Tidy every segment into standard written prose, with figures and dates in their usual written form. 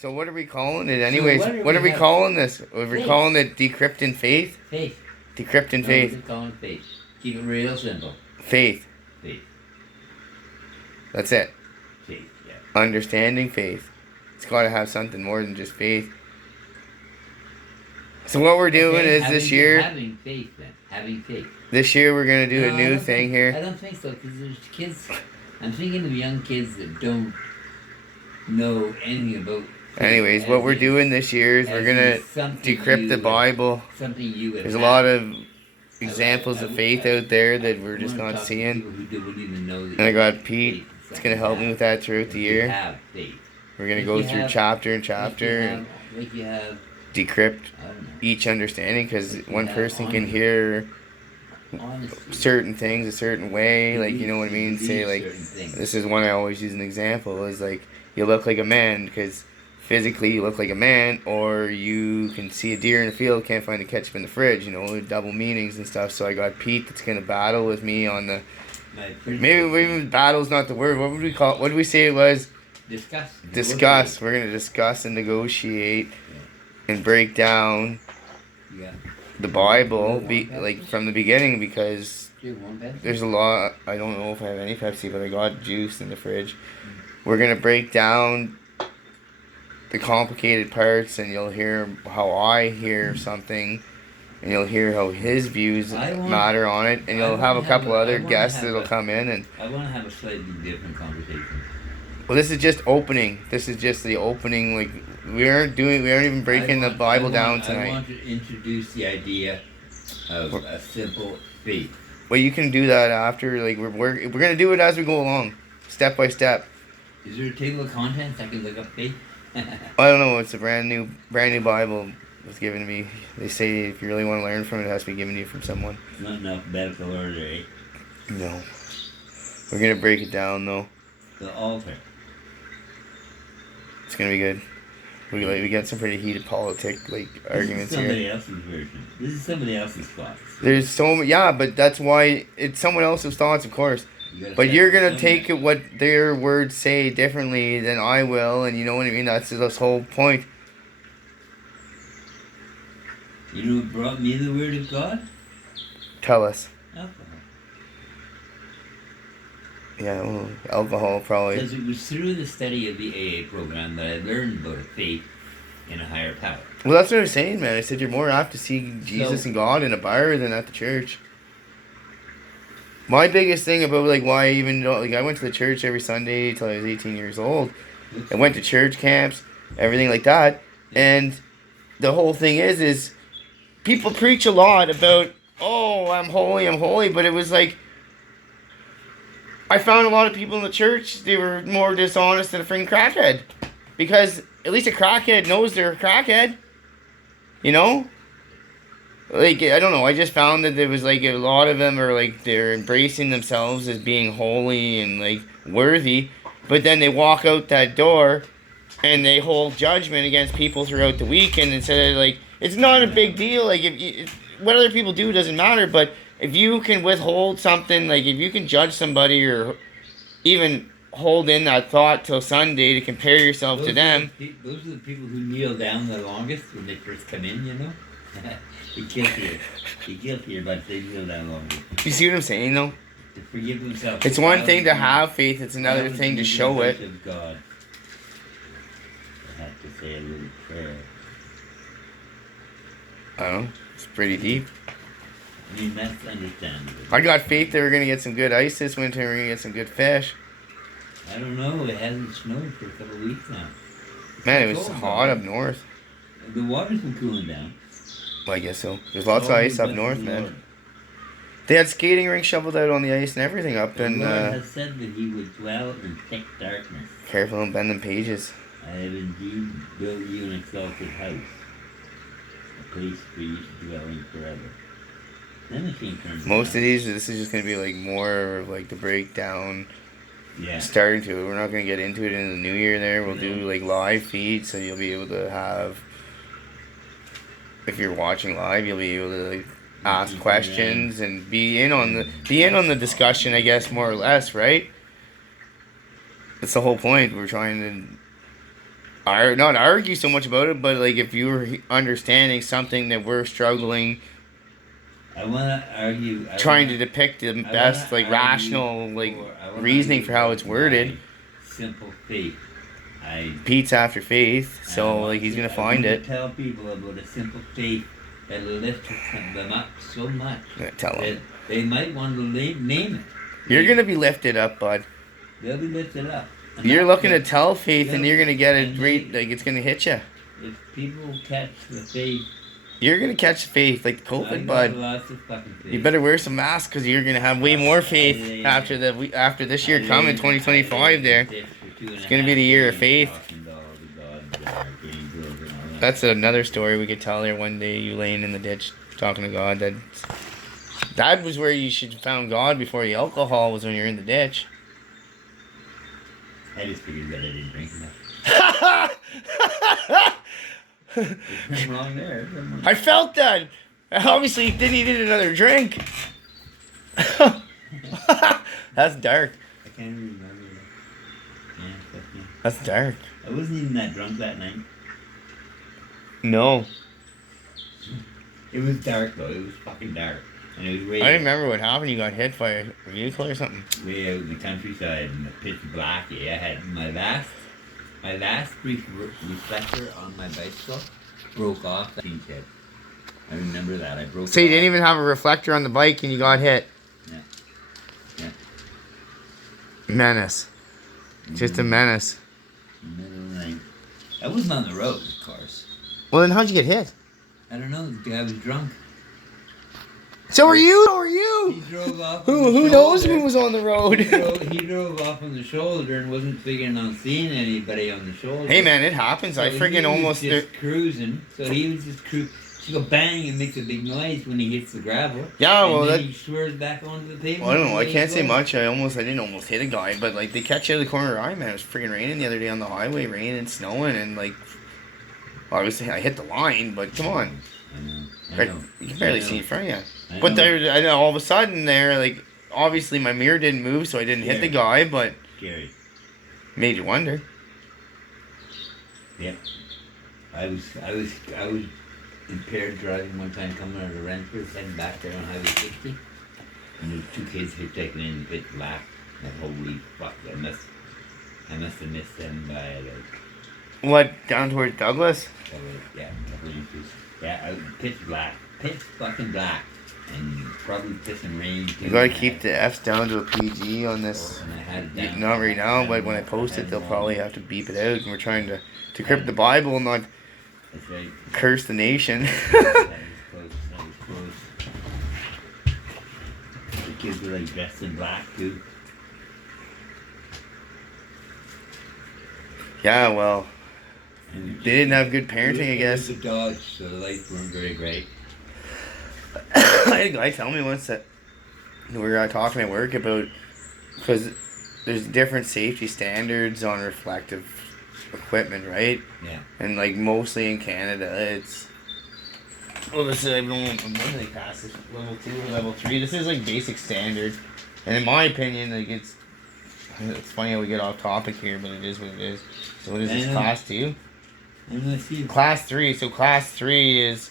So what are we calling it anyways? So what are we calling this? Are we faith. calling it decrypting faith? Faith. Decrypting faith. We're calling it faith. Keep it real simple. Faith. Faith. That's it. Faith, yeah. Understanding faith. It's got to have something more than just faith. So what we're doing is this year... Having faith, then. Having faith. This year we're going to do a new thing here. I don't think so, because there's kids... I'm thinking of young kids that don't know anything about faith. Anyways, what we're doing this year is we're going to decrypt the Bible. Something you would There's a lot of examples of faith out there that we're just not seeing. And I got Pete. It's going to help me with that throughout the year. We're going to go through chapter and chapter and decrypt each understanding, because one person can hear certain things a certain way, like, you know what I mean? Say, like, this is one I always use an example, is like, you look like a man because physically you look like a man, or you can see a deer in the field, can't find the ketchup in the fridge, you know, double meanings and stuff. So I got Pete that's going to battle with me on the, maybe battle's not the word, what would we call it? What did we say it was? Discuss. We're going to discuss and negotiate and break down the Bible, like from the beginning, because there's a lot. I don't know if I have any Pepsi, but I got juice in the fridge. We're going to break down the complicated parts, and you'll hear how I hear something, and you'll hear how his views matter on it, and you'll have a couple other guests that'll come in. And I want to have a slightly different conversation. Well, this is just opening. This is just the opening. Like, we aren't even breaking the Bible down tonight. I want to introduce the idea of a simple faith. Well, you can do that after. Like, we're gonna do it as we go along, step by step. Is there a table of contents I can look up faith? I don't know. It's a brand new Bible was given to me. They say if you really want to learn from it, it has to be given to you from someone. Not in alphabetical order, eh? No. We're gonna break it down though. The altar. It's gonna be good. We got some pretty heated arguments here. Somebody else's version. This is somebody else's thoughts. There's but that's why it's someone else's thoughts, of course. But you're gonna take what their words say differently than I will, and you know what I mean. That's this whole point. You know what brought me the Word of God? Tell us. Alcohol. Yeah, well, alcohol probably. Because it was through the study of the AA program that I learned about faith in a higher power. Well, that's what I was saying, man. I said you're more apt to see Jesus and God in a bar than at the church. My biggest thing about, like, why I even, like, I went to the church every Sunday till I was 18 years old. I went to church camps, everything like that. And the whole thing is people preach a lot about, oh, I'm holy, but it was like, I found a lot of people in the church, they were more dishonest than a freaking crackhead. Because at least a crackhead knows they're a crackhead. You know? Like, I don't know, I just found that there was, like, a lot of them are, like, they're embracing themselves as being holy and, like, worthy. But then they walk out that door and they hold judgment against people throughout the week. And instead of, like, it's not a big deal. Like, what other people do doesn't matter, but if you can withhold something, like if you can judge somebody or even hold in that thought till Sunday to compare yourself to them. Those are the people who kneel down the longest when they first come in, you know? You're guiltier, but they kneel down longest. You see what I'm saying, though? To forgive themselves. It's one thing to have faith, it's another thing to show it. Of God. I have to say a little prayer. I don't know. It's pretty deep. I mean, that's understandable. I got faith that we're going to get some good ice this winter. We're going to get some good fish. I don't know. It hasn't snowed for a couple of weeks now. Man, it was hot up north. The water's been cooling down. Well, I guess so. There's lots of ice up north, man. They had skating rinks shoveled out on the ice and everything up. And the Lord has said that he would dwell in thick darkness. Careful on bending pages. I have indeed built you an exalted house, a place for you to dwell in forever. Then the king turns most of these, this is just going to be like more of like the breakdown. Yeah. Starting to. We're not going to get into it in the new year there. We'll do like live feeds, so you'll be able to have, if you're watching live, you'll be able to like ask questions and be in on the discussion, I guess, more or less, right? That's the whole point. We're trying to, not argue so much about it, but like if you were understanding something that we're struggling, I want to argue. trying to depict the best like rational like reasoning for how it's worded. Simple faith. Pete's after faith, so like he's gonna find it. Tell people about a simple faith that lifts them up so much. Tell them. They might want to name it. You're gonna be lifted up, bud. They'll be lifted up. And you're looking to tell faith, and you're gonna get it right. Like it's gonna hit you. If people catch the faith, you're gonna catch faith like COVID, bud. Lots of fucking faith. You better wear some masks because you're gonna have way more faith after this year coming, 2025. There, it's gonna be the year of faith. That's another story we could tell there one day. You laying in the ditch talking to God. That was where you should have found God before the alcohol was when you're in the ditch. I just figured that I didn't drink enough. There's wrong there. I felt that. Obviously, then he did another drink. That's dark. I can't even remember that. Yeah, that's dark. I wasn't even that drunk that night. No. It was dark though. It was fucking dark. And it was way I remember what happened. You got hit by a vehicle or something. Way out in the countryside in the pitch black. Yeah, I had my last reflector on my bicycle broke off. I remember that. I broke. So you didn't even have a reflector on the bike and you got hit. Yeah. Yeah. Menace. Just a menace. Middle of the night. I wasn't on the road, of course. Well, then how'd you get hit? I don't know. The guy was drunk. So are you? So are you? He drove off. Who knows who was on the road? He drove off on the shoulder and wasn't figuring on seeing anybody on the shoulder. Hey man, it happens. So I friggin' almost just cruising. So he was just cruising. He go bang and makes a big noise when he hits the gravel. Yeah, well and then he swerves back onto the pavement. Well, I don't know. I can't say much. I didn't almost hit a guy, but like they catch you out of the corner of your eye, man. It was friggin' raining the other day on the highway, raining and snowing, and like obviously I hit the line, but come on. I know. You can barely see in front of you. But there, I know all of a sudden there, like obviously my mirror didn't move, so I didn't hit the guy, but scary. Made you wonder. Yep. I was impaired driving one time coming out of Renfrew, heading back there on Highway 60, and there were two kids hitchhiking in the pitch black. And holy fuck! I must have missed them by like. What, down towards Douglas? Yeah, pitch black. Pitch fucking black. And probably pissing rain. You gotta keep the F's down to a PG on this. Not right now, but when I post it, they'll probably have to beep it out. And we're trying to decrypt the Bible, not curse the nation. That was close. The kids were like dressed in black too. Yeah, well, they didn't have good parenting, I guess. It was a Dodge, so the lights weren't very bright. I had a guy tell me once that we were talking at work about, because there's different safety standards on reflective equipment, right? Yeah. And like mostly in Canada, it's, well, this is, I don't know when they pass this, level 2 or level 3. This is like basic standard, and in my opinion, like it's funny how we get off topic here, but it is what it is. So what is this, class 2? Class 3. So class 3 is,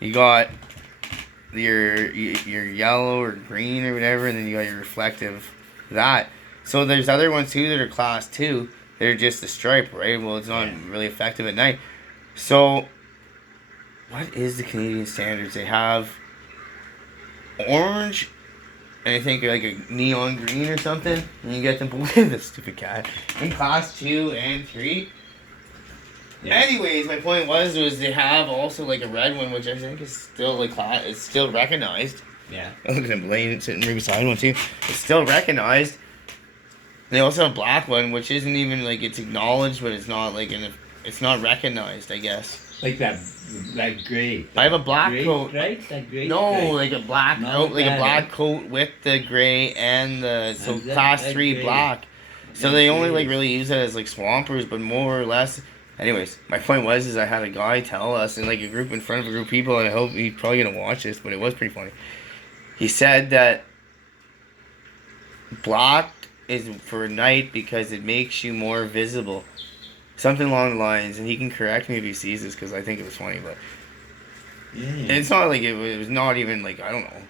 you got your yellow or green or whatever, and then you got your reflective, that. So there's other ones too that are class 2. They're just a stripe, right? Well, it's not really effective at night. So what is the Canadian standards? They have orange, and I think like a neon green or something, and you get them both. This stupid cat in class 2 and 3. Yeah. Anyways, my point was they have also like a red one, which I think is still like it's still recognized. Yeah. I'm looking at Blaine sitting right beside one too. It's still recognized. They also have a black one, which isn't even like it's acknowledged, but it's not like it's not recognized, I guess. Like that gray. I have a black coat. Right? That gray. No, gray. like a black coat, like a black coat with the gray and the class 3 gray. Black. So they only like really use it as like swampers, but more or less. Anyways, my point was I had a guy tell us in like a group in front of a group of people, and I hope he's probably gonna watch this, but it was pretty funny. He said that black is for night because it makes you more visible. Something along the lines, and he can correct me if he sees this because I think it was funny, but Yeah. it's not like it was not even like I don't know.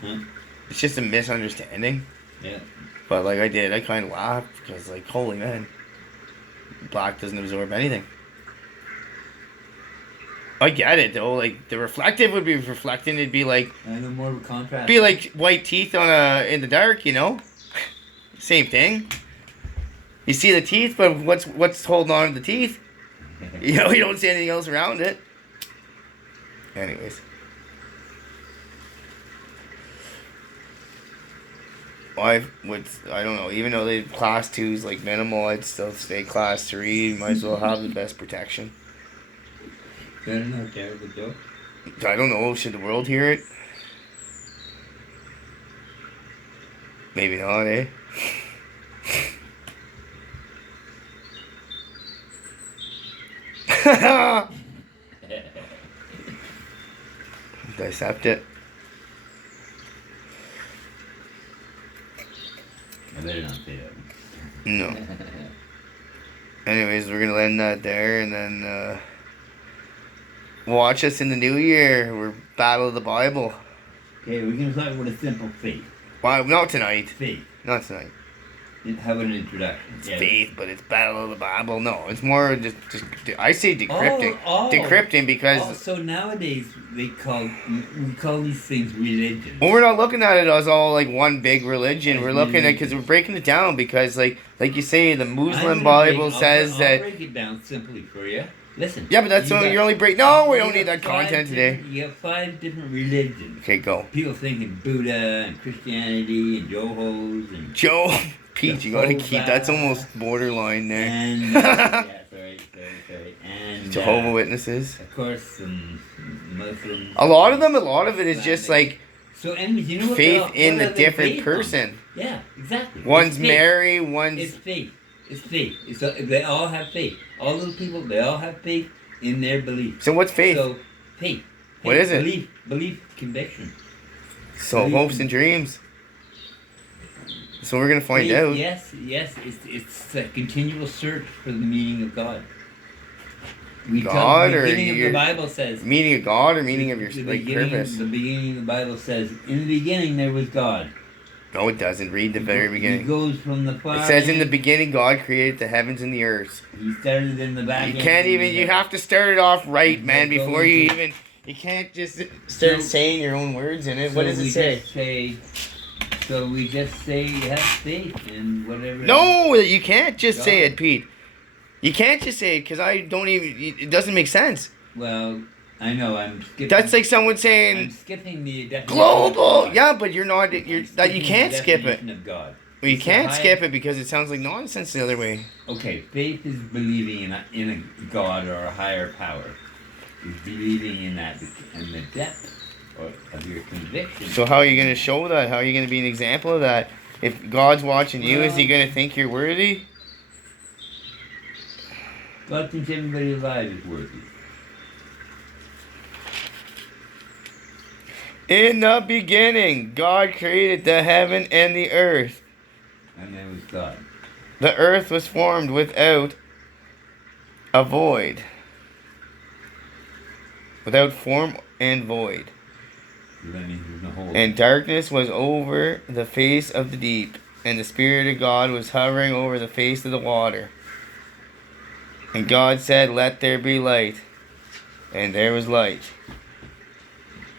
Huh? It's just a misunderstanding. Yeah. But like I kind of laughed because like holy man, black doesn't absorb anything. I get it though. Like the reflective would be reflecting. It'd be like And the more of a contrast. be like white teeth on in the dark. You know, same thing. You see the teeth, but what's holding on to the teeth? You know, you don't see anything else around it. Anyways. I don't know, even though they class 2 is like minimal, I'd still stay class 3. Might as well have the best protection. Good enough, terrible joke. I don't know, should the world hear it? Maybe not, eh? Dissect it. I better not say that. No. Anyways, we're gonna end that there, and then watch us in the new year. We're Battle of the Bible. Okay, we're gonna talk about a simple faith. Well, not tonight. Faith. Not tonight. How about an introduction? It's faith, but it's Battle of the Bible. No, it's more just I say decrypting. Oh. Decrypting because So nowadays we call these things religion. well, we're not looking at it as all like one big religion. We're looking at because religion. we're breaking it down because like you say the Muslim Bible says that. I'll break it down simply for you. Listen. Yeah, but that's only you're only break. No, we don't need that content today. You have 5 different religions. Okay, go. People thinking Buddha and Christianity and Jehovah's and Joe, Pete, you gotta keep. That's almost borderline there. and yeah, sorry. And Jehovah Witnesses. of course, some Muslims. A lot of it is just like so. Anyways, you know what faith what in are the they different based person. on? Yeah, exactly. One's It's faith. Mary, It's one's faith. It's faith. They all have faith. All those people, they all have faith in their belief. so what's faith? So faith. What is it? Belief, conviction. So hopes and dreams. So we're gonna find Faith, out. Yes. It's a continual search for the meaning of God. God, the or beginning of your- the Bible says. Meaning of God or meaning of your the like beginning, purpose? The beginning of the Bible says, "In the beginning there was God." No, it doesn't. Read the very He beginning. goes from the far. It says in the end, beginning God created the heavens and the earth. He started in the back. You end can't and even. he You got- have to start it off right, Yeah, man. go Before you into- even. You can't just start So- saying your own words in it. So What does we it say? just say? So we just say have faith in whatever. No, you can't just say God. it, Pete. You can't just say it because I don't even. It doesn't make sense. Well, I know I'm skipping. That's like someone I'm saying skipping the definition. global. Of God. Yeah, but you're not. You're that you Skipping can't the skip it. definition Of God. Well, you It's the can't high- skip it because it sounds like nonsense the other way. Okay, faith is believing in a God or a higher power. Is believing in that and the depth of your conviction. So how are you gonna show that? How are you gonna be an example of that? If God's watching you, is He gonna think you're worthy? God thinks everybody alive is worthy. In the beginning, God created the heaven and the earth. And there was God. The earth was formed without a void. Without form and void. So that means there's no hole. And darkness was over the face of the deep. And the Spirit of God was hovering over the face of the water. And God said, "Let there be light." And there was light.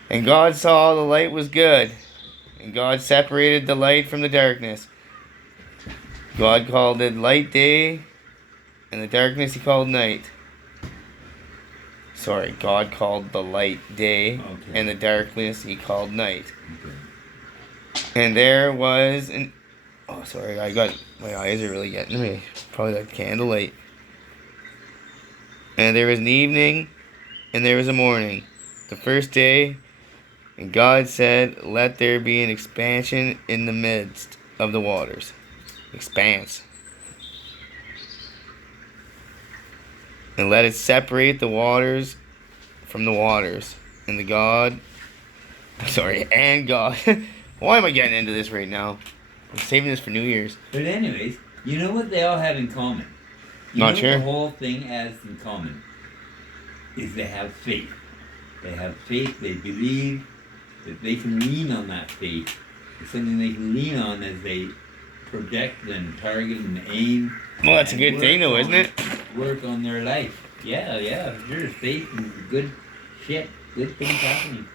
And God saw the light was good. And God separated the light from the darkness. God called it light day, and the darkness He called night. Sorry, God called the light day, Okay. and the darkness He called night. Okay. And there was an... Oh, sorry, my eyes are really getting to me. Probably that candlelight. And there was an evening, and there was a morning, the first day. And God said, "Let there be an expansion in the midst of the waters." Expanse. And let it separate the waters from the waters. And and God. Why am I getting into this right now? I'm saving this for New Year's. But anyways, You know what they all have in common? You Not know sure. what the whole thing has in common is they have faith. They have faith. They believe that they can lean on that faith. It's something they can lean on as they project and target and aim. Well, that's a and good work thing, though, isn't on- it? Work on their life. Yeah, sure. Faith and good shit. Good things happening.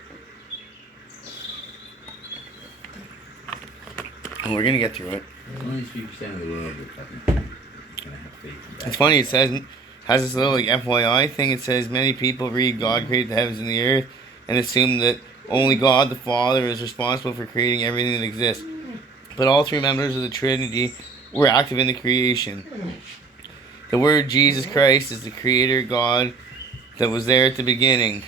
Well, we're gonna get through it. Only 3% of the world are fucking gonna have faith in that. It's funny. It says has this little like FYI thing. It says many people read God created the heavens and the earth and assume that only God the Father is responsible for creating everything that exists. But all three members of the Trinity were active in the creation. The word Jesus Christ is the Creator God that was there at the beginning.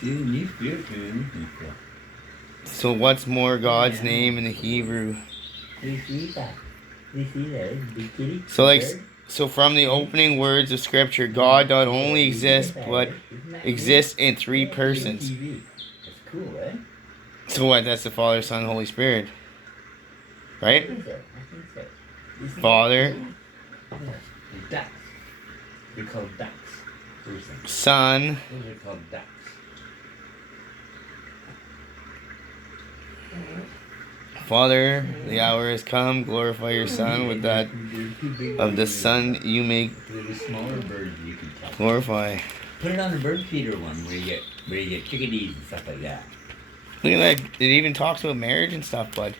See the new spirit community. So what's more God's name in the Hebrew? You see that? You see that? Big kitty? So so from the opening words of Scripture, God not only exists but exists in three persons. That's cool, eh? So what? That's the Father, Son, Holy Spirit, I right? think so. Isn't Father, that cool? Yeah. Ducks. They're called ducks. Those things. Son, Those are called ducks. Father, the hour has come. Glorify your Son with that of the Son you may They're the smaller birds you can tell. glorify. Put it on the bird feeder one where you get chickadees and stuff like that. Look at that. It even talks about marriage and stuff, bud.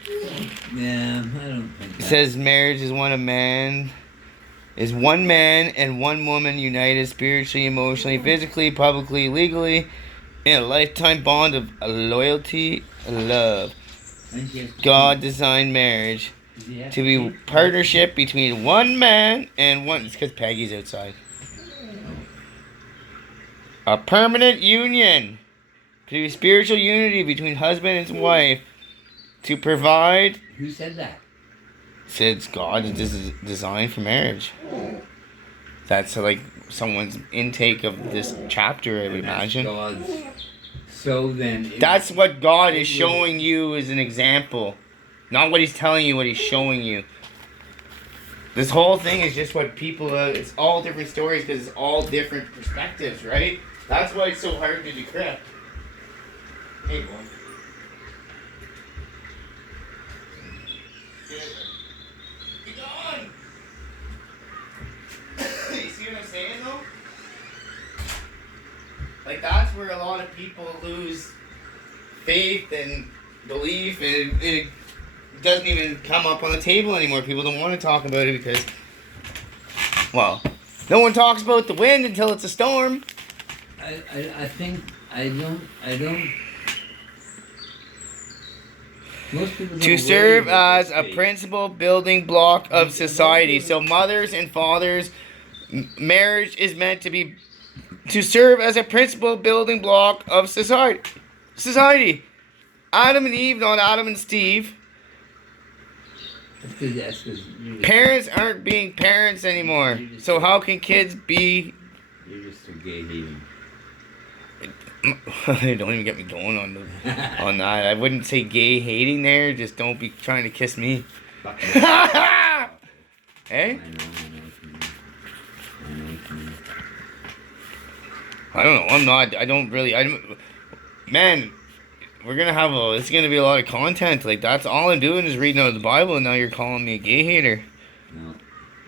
Yeah, I don't think It that. says marriage is one man and one woman united spiritually, emotionally, physically, publicly, legally in a lifetime bond of loyalty and love. God designed marriage to be partnership between one man and one. It's because Peggy's outside. A permanent union to be spiritual unity between husband and wife to provide. Who said that? Says God is designed for marriage. That's like someone's intake of this chapter, I would imagine. God's. So then. That's what God is showing you as an example. Not what he's telling you, what he's showing you. This whole thing is just what people, it's all different stories because it's all different perspectives, right? That's why it's so hard to decrypt. Hey, boy. Get on! You see what I'm saying, though? Like, that's where a lot of people lose faith and belief, and it doesn't even come up on the table anymore. People don't want to talk about it because, well, no one talks about the wind until it's a storm. I think I don't. Most people don't To worry serve about as their a faith. principal building block of society. So mothers and fathers, marriage is meant to be to serve as a principal building block of society. Adam and Eve, not Adam and Steve. That's 'cause Parents aren't being parents anymore. So how can kids be? you're just so gay hating. Don't even get me going on on that. I wouldn't say gay hating there. Just don't be trying to kiss me. Fuck Hey? I know what you mean. I know what you mean. I don't know. I'm not. I don't really. Man, we're gonna have a. It's gonna be a lot of content. Like that's all I'm doing is reading out of the Bible, and now you're calling me a gay hater.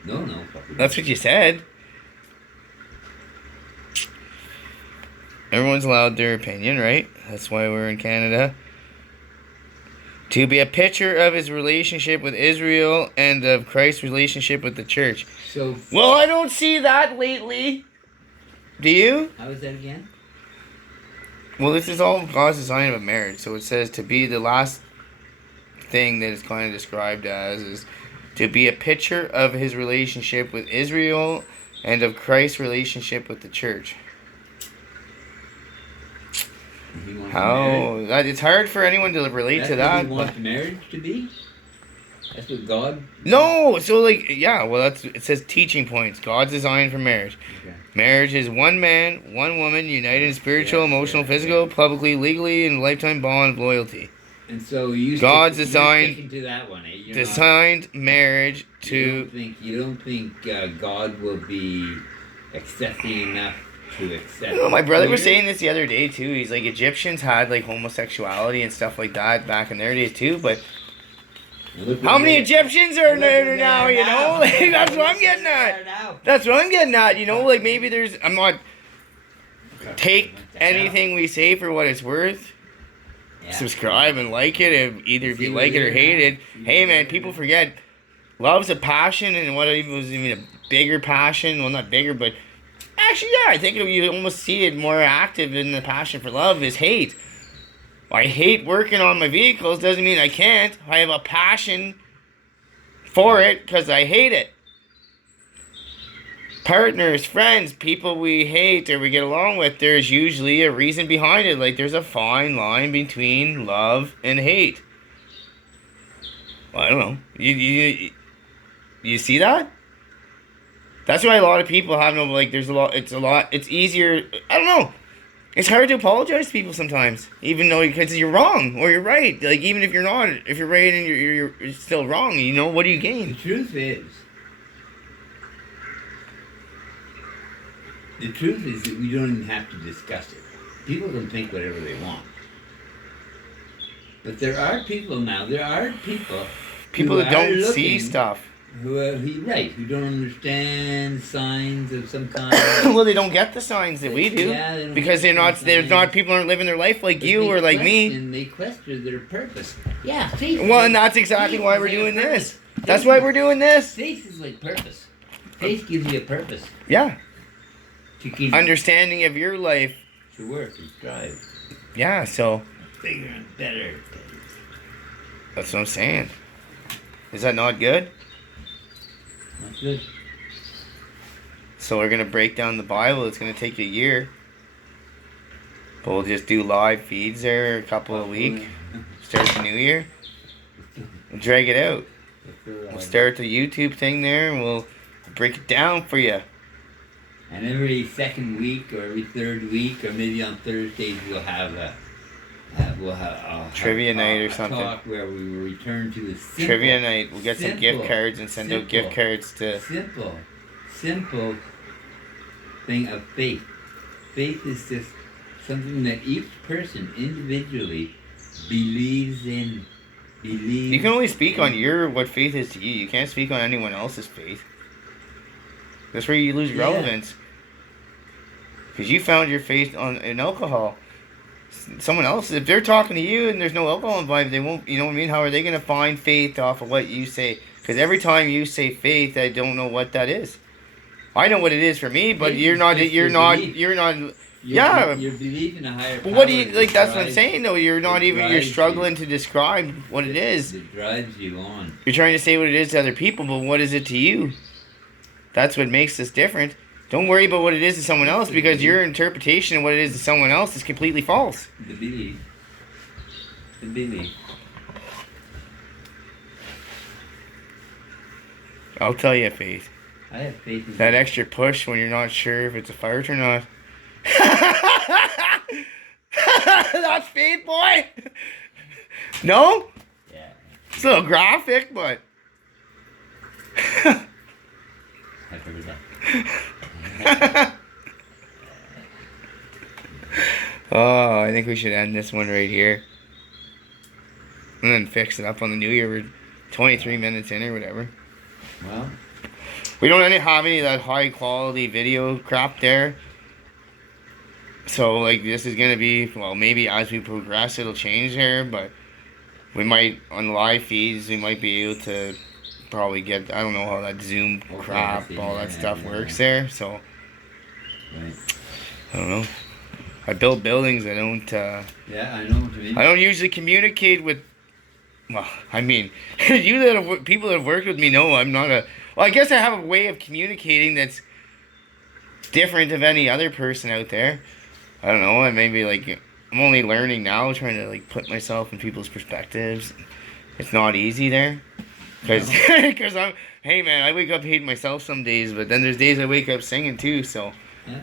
No, fuck it. That's what you said. Everyone's allowed their opinion, right? That's why we're in Canada. To be a picture of his relationship with Israel and of Christ's relationship with the church. So. Well, I don't see that lately. Do you? How was that again? Well, this is all God's design of a marriage. So it says to be the last thing that is kind of described as is to be a picture of his relationship with Israel and of Christ's relationship with the church. He wants marriage? How? It's hard for anyone to relate That's to what that. he wants marriage to be? That's what God. No, so like yeah, well that's it says teaching points. God's design for marriage. Okay. Marriage is one man, one woman, united in spiritual, Yeah, emotional, yeah, physical, yeah. publicly, legally, in a lifetime bond of loyalty. And so you God's you're designed sticking to that one, eh? You're designed marriage to. You don't think God will be accepting enough to accept? You know, my brother was saying this the other day too. He's like, Egyptians had like homosexuality and stuff like that back in their days too, but how many Egyptians are there now, you know? Like, that's what I'm getting at. That's what I'm getting at, you know? Like, maybe there's... I'm not... Take anything we say for what it's worth. Yeah. Subscribe and like it, either if you like it or hate it. Hey, man, people forget. Love's a passion, and what it was even a bigger passion. Well, not bigger, but... Actually, yeah, I think you almost see it more active in the passion for love is hate. I hate working on my vehicles doesn't mean I can't. I have a passion for it because I hate it. Partners, friends, people we hate or we get along with, there's usually a reason behind it. Like there's a fine line between love and hate. Well, I don't know. You see that? That's why a lot of people have no, like, it's easier, I don't know. It's hard to apologize to people sometimes, even though because you're wrong or you're right. Like even if you're not, if you're right and you're still wrong, you know, what do you gain? The truth is that we don't even have to discuss it. People can think whatever they want, but there are people that don't see stuff. Who don't understand signs of some kind. Well, they don't get the signs that we do. Yeah, because people aren't living their life like you or like me. And they question their purpose. Yeah, faith. Well, and that's exactly why we're doing this. That's why we're doing this. Faith is like purpose. Faith gives you a purpose. Yeah. Understanding of your life. To work and strive. Yeah, so. Bigger and better. That's what I'm saying. Is that not good? That's good. So we're going to break down the Bible. It's going to take a year. But we'll just do live feeds there a couple of weeks. Start the new year. We'll drag it out. We'll start the YouTube thing there and we'll break it down for you. And every second week or every third week or maybe on Thursdays we'll have a trivia night or something. Talk where we will return to a simple, trivia night. We'll get some gift cards and send out gift cards to simple thing of faith. Faith is just something that each person individually believes in. You can only speak on what faith is to you. You can't speak on anyone else's faith. That's where you lose relevance. Because you found your faith in alcohol. Someone else, if they're talking to you and there's no alcohol involved, they won't, you know what I mean? How are they going to find faith off of what you say? Because every time you say faith, I don't know what that is. I know what it is for me, but you're not, yeah. You're believing a higher power. But what do you, like, that's what I'm saying, though. You're not even, you're struggling to describe what it is. It drives you on. You're trying to say what it is to other people, but what is it to you? That's what makes this different. Don't worry about what it is to someone else because your interpretation of what it is to someone else is completely false. The belief. I'll tell you, Faith. I have faith in that extra push when you're not sure if it's a fart or not. That's Faith, boy. No? Yeah. It's a little graphic, but... I've heard that. Oh, I think we should end this one right here. And then fix it up on the new year. We're 23 minutes in or whatever. Well, we don't have any of that high quality video crap there. So, like, this is going to be, well, maybe as we progress it'll change there, but we might, on live feeds, we might be able to probably get, I don't know how that Zoom crap, all that stuff works there, so, right. I don't know. I build buildings, I don't, yeah, I know what you mean. I don't usually communicate with, well, I mean, people that have worked with me know I'm not well, I guess I have a way of communicating that's different of any other person out there. I don't know, maybe, like, I'm only learning now, trying to, like, put myself in people's perspectives. It's not easy there. Because I'm, hey, man, I wake up hating myself some days, but then there's days I wake up singing, too, so. Yeah.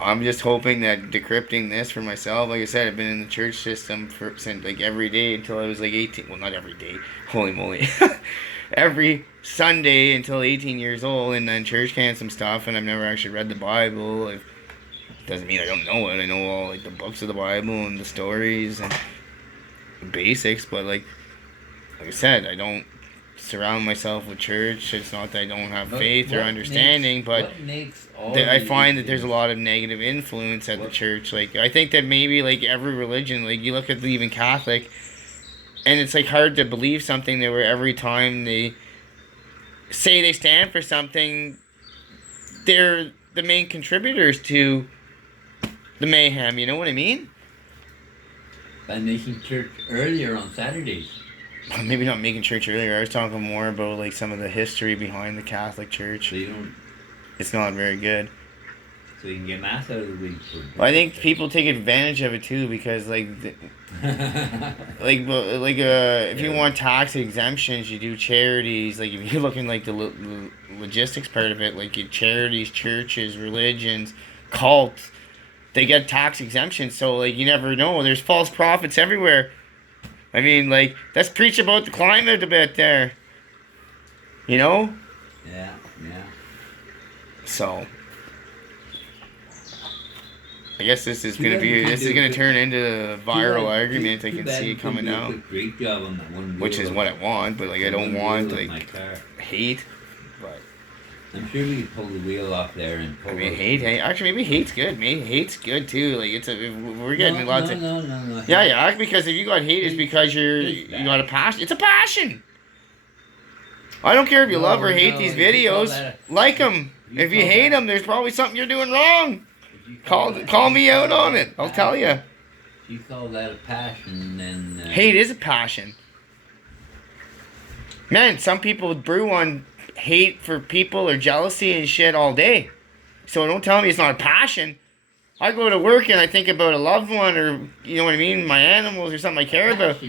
I'm just hoping that decrypting this for myself, like I said, I've been in the church system since like every day until I was like 18. Well, not every day. Holy moly. Every Sunday until 18 years old, and then church can some stuff, and I've never actually read the Bible. It doesn't mean I don't know it. I know all like the books of the Bible and the stories and the basics, but like I said, I don't surround myself with church. It's not that I don't have faith or understanding, but I find that there's a lot of negative influence at the church. Like I think that maybe like every religion, like you look at even Catholic, and it's like hard to believe something that where every time they say they stand for something, they're the main contributors to the mayhem. You know what I mean? By making church earlier on Saturdays. Maybe not making church earlier. I was talking more about like some of the history behind the Catholic Church. So you don't. It's not very good. So you can get mass out of the week. I think people take advantage of it too because like, if you want tax exemptions, you do charities. Like if you're looking like the logistics part of it, like your charities, churches, religions, cults, they get tax exemptions. So like you never know. There's false prophets everywhere. I mean, like, let's preach about the climate a bit there. You know? Yeah. So, I guess this is gonna turn into a viral argument. I can see it coming out. Great job on that one. Which is what I want, but like I don't want like hate. But I'm sure we could pull the wheel off there and pull. I mean, hate. Actually, maybe hate's good. Maybe hate's good too. Like we're getting lots of. No. Yeah. Because if you got hate, it's because you got a passion. It's a passion. I don't care if you love or hate these videos. Like them. If you hate them, there's probably something you're doing wrong. Call me out on it. I'll tell you. If you call that a passion, then hate is a passion. Man, some people brew on hate for people or jealousy and shit all day. So don't tell me it's not a passion. I go to work and I think about a loved one or, you know what I mean, my animals or something I care about.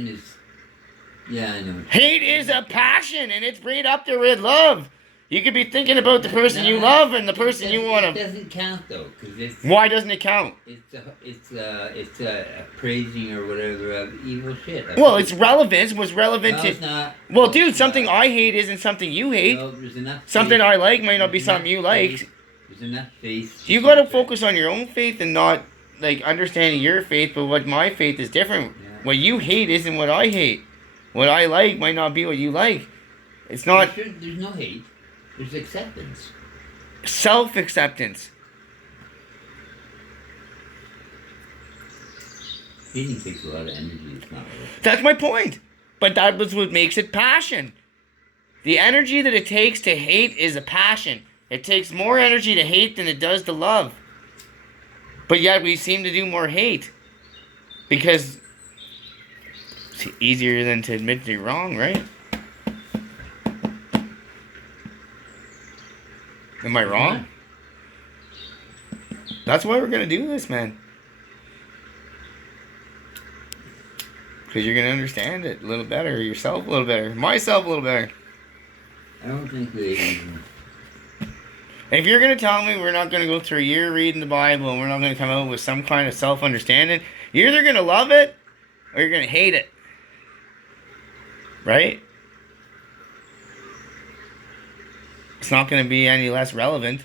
Yeah, I know. Hate is a passion and it's right up there with love. You could be thinking about the person you love and the person you want to... It doesn't count though, because it's... Why doesn't it count? It's a praising or whatever of evil shit. Well, it's relevance. Was relevant to... It's not. Well, dude, something I hate isn't something you hate. No, there's enough something I like might not be something you like. There's enough faith. You got to focus on your own faith and not, like, understanding your faith, but what my faith is different. Yeah. What you hate isn't what I hate. What I like might not be what you like. It's not... There's no hate. There's acceptance. Self-acceptance. Hating takes a lot of energy. It's not worth it. That's my point. But that was what makes it passion. The energy that it takes to hate is a passion. It takes more energy to hate than it does to love. But yet we seem to do more hate. Because it's easier than to admit you're wrong, right? Am I wrong? That's why we're going to do this, man. Because you're going to understand it a little better. Yourself a little better. Myself a little better. I don't think they even... If you're going to tell me we're not going to go through a year reading the Bible and we're not going to come out with some kind of self-understanding, you're either going to love it or you're going to hate it. Right? It's not going to be any less relevant.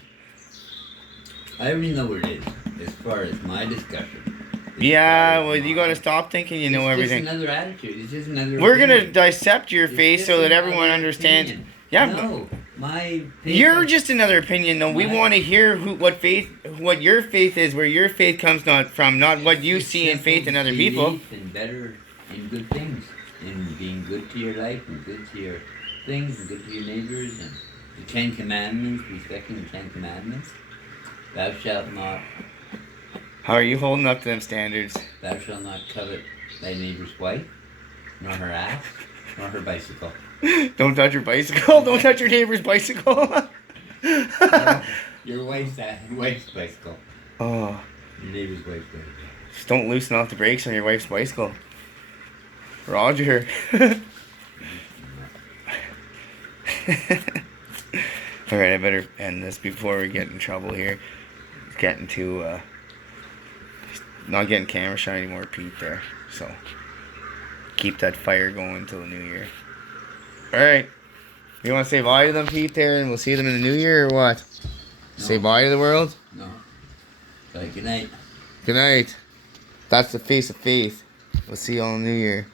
I already know what it is, as far as my discussion. Yeah, well, you got to stop thinking you know everything. It's just another attitude. It's just another We're going to dissect your faith so that everyone understands. Opinion. Yeah, no, my opinion. You're just another opinion, though. We want to hear what your faith is, where your faith comes from, not what you see in faith in other people. And better in good things, in being good to your life and good to your things and good to your neighbors and the 10 Commandments, respecting the 10 Commandments. Thou shalt not. How are you holding up to them standards? Thou shalt not covet thy neighbor's wife, nor her ass, nor her bicycle. Don't touch your bicycle. Don't touch your neighbor's bicycle. No, your wife's bicycle. Oh. Your neighbor's wife's bicycle. Just don't loosen off the brakes on your wife's bicycle. Roger. Alright, I better end this before we get in trouble here. getting too, not getting camera shot anymore, Pete, there. So, keep that fire going until the new year. Alright. You want to say bye to them, Pete, there, and we'll see them in the new year, or what? No. Say bye to the world? No. Good night. Good night. That's the face of faith. We'll see you all in the new year.